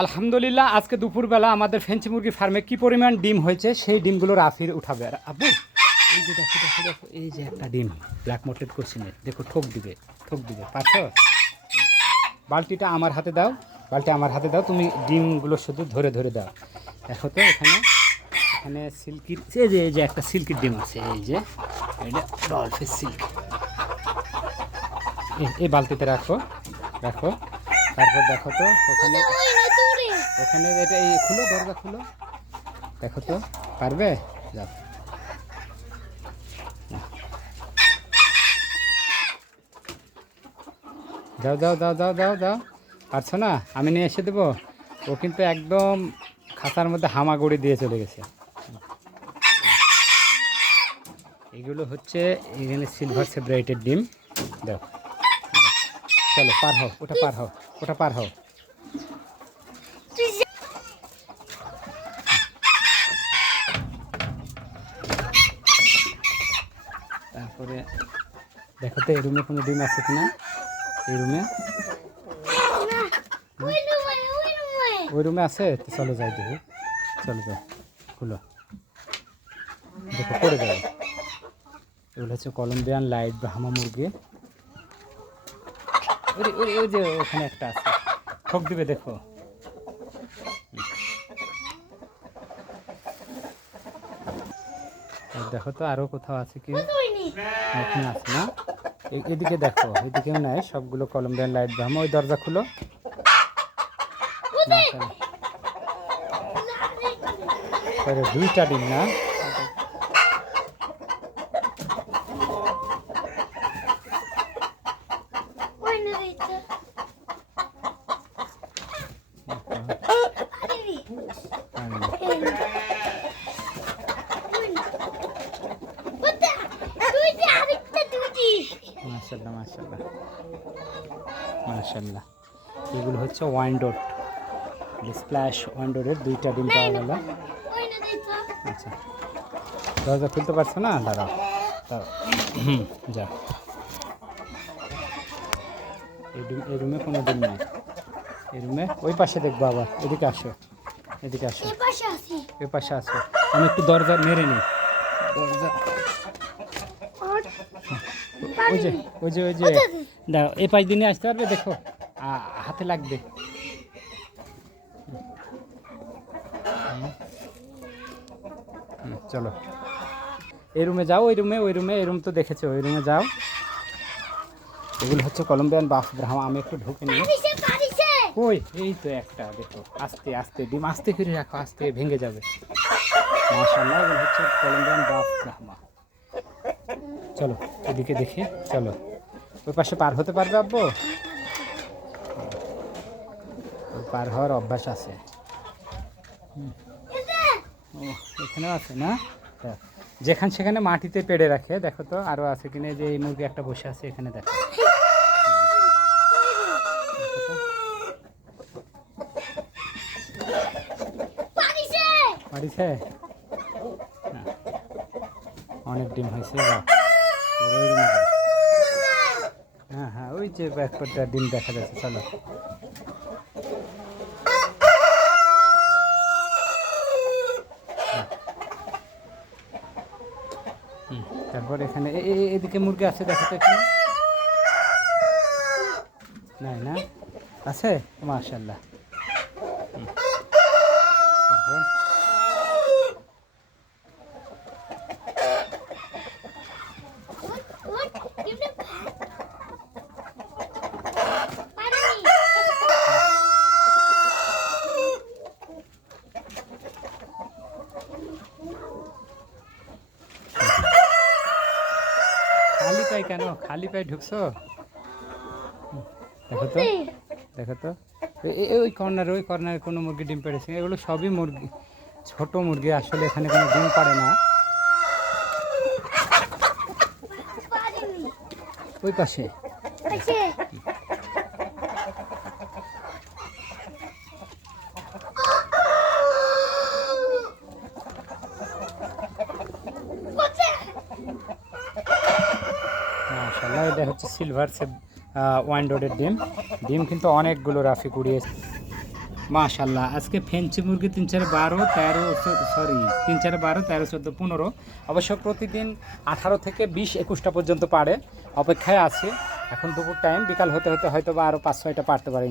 আলহামদুলিল্লাহ, আজকে দুপুরবেলা আমাদের ফেঞ্চি মুরগি ফার্মে কি পরিমাণ ডিম হয়েছে সেই ডিমগুলো রাফির উঠাবে। আর আপু এই যে দেখো দেখো দেখো, এই যে একটা ডিম, ব্ল্যাক মোটেড কোচিনের দেখো, ঠোক দিবে ঠোক দিবে পাচ্ছ বালতিটা আমার হাতে দাও, বালতি আমার হাতে দাও, তুমি ডিমগুলো শুধু ধরে ধরে দাও। দেখো তো এখানে এখানে সিল্কির, এই যে এই যে একটা সিল্কির ডিম আছে, এই যে, এটা সিল্ক। এই বালতিতে রাখো রাখো। তারপর দেখো তো ওখানে ওখানে এটা এই খুলো দরজা খুলো। দেখো তো পারবে? যাও। যাও যাও যাও যাও যাও যাও। পারছ না? আমি নিয়ে এসে দেবো। ও কিন্তু একদম খাতার মধ্যে হামাগুড়ি দিয়ে চলে গেছে। এগুলো হচ্ছে এখানে সিলভার সেপারেটেড ডিম। দাও চলো পার হও ওটা পার হও ওটা পার হও। তারপরে দেখো তো এই রুমে কোনো ডিম আছে কিনা? এই রুমে ওই রুমে আছে? চলো যাই দেখি। চলো যাও খুলো। দেখো করে দেবো এগুলো হচ্ছে কলম্বিয়ান লাইট ব্রাহ্মা মুরগি। ওই যে ওখানে একটা আছে। ঠক দিবে দেখো। দেখো তো আরও কোথাও আছে কি? এখানে আছে না? এদিকে দেখো এদিকেও নাই সবগুলো কলম্বিয়ান লাইট ব্রাহ্মা ওই দরজা খুলো। দুইটা ডিম না? মাশাল্লাহ এগুলো হচ্ছে ওয়াইন্ডোট স্প্ল্যাশ ওয়াইন্ডোরের দুইটা ডিম পাওয়া গেল। আচ্ছা। দরজা খুলতে পারছ না? দাঁড়াও। দাঁড়াও। হুম, যা। এই রুম এই রুমে কোনো ডিম নেই। এই রুমে ওই পাশে দেখব আবার এদিকে আসো এদিকে আসো। ওই পাশে আসো। আমি একটু দরজা মেরে নিই। দরজা। ওই যে ওই যে ওই যে দাও এই পাঁচ দিনে আসতে পারবে? দেখো হাতে লাগবে। চলো। এই রুমে যাও ওই রুমে ওই রুমে এই রুম তো দেখেছ ওই রুমে যাও। এগুলো হচ্ছে কলম্বিয়ান বাফ ব্রাহ্মা। আমি একটু ঢুকে নিই। ওই এই তো একটা দেখো। আস্তে আস্তে ডিম আস্তে করে রাখো আস্তে ভেঙে যাবে। মাশাআল্লাহ এগুলো হচ্ছে কলম্বিয়ান বাফ ব্রাহ্মা। চলো এদিকে দেখি চলো। ওই পাশে পার হতে পারবে আব্বু? পার হওয়ার অভ্যাস আছে। এখানেও আছে না? দেখ, যেখানে সেখানে মাটিতে পেড়ে রাখে দেখো তো আরও আছে কিনা যে এই মুরগি একটা বসে আছে এখানে দেখো। পারিছে? অনেক ডিম হয়েছে। হ্যাঁ হ্যাঁ ওই যে একটা ডিম দেখা যাচ্ছে চলো। তারপর এখানে এদিকে মুরগি আছে দেখো তো এখানে। নাই না? আছে? মাশাল্লাহ কেন? খালি পায়ে ঢুকছো? দেখো তো দেখো তো। ওই কর্নারে ওই কর্নারে কোনো মুরগি ডিম পেড়েছে। এগুলো সবই মুরগি ছোট মুরগি আসলে এখানে কোনো ডিম পারে না। ওই পাশে। মাশাল্লাহ এটা হচ্ছে সিলভার ওয়ান রোডের ডিম। ডিম কিন্তু অনেকগুলো রাফি কুড়িয়েছে মাশাল্লাহ আজকে ফেঞ্চি মুরগি তিন চার বারো, তেরো সরি তিন চার বারো, তেরো, চোদ্দ, পনেরো। অবশ্য প্রতিদিন আঠারো থেকে বিশ একুশটা পর্যন্ত পারে। অপেক্ষায় আছে। এখন দুপুর টাইম বিকাল হতে হতে হয়তো বা আরও পাঁচ, ছয়টা পারতে পারে।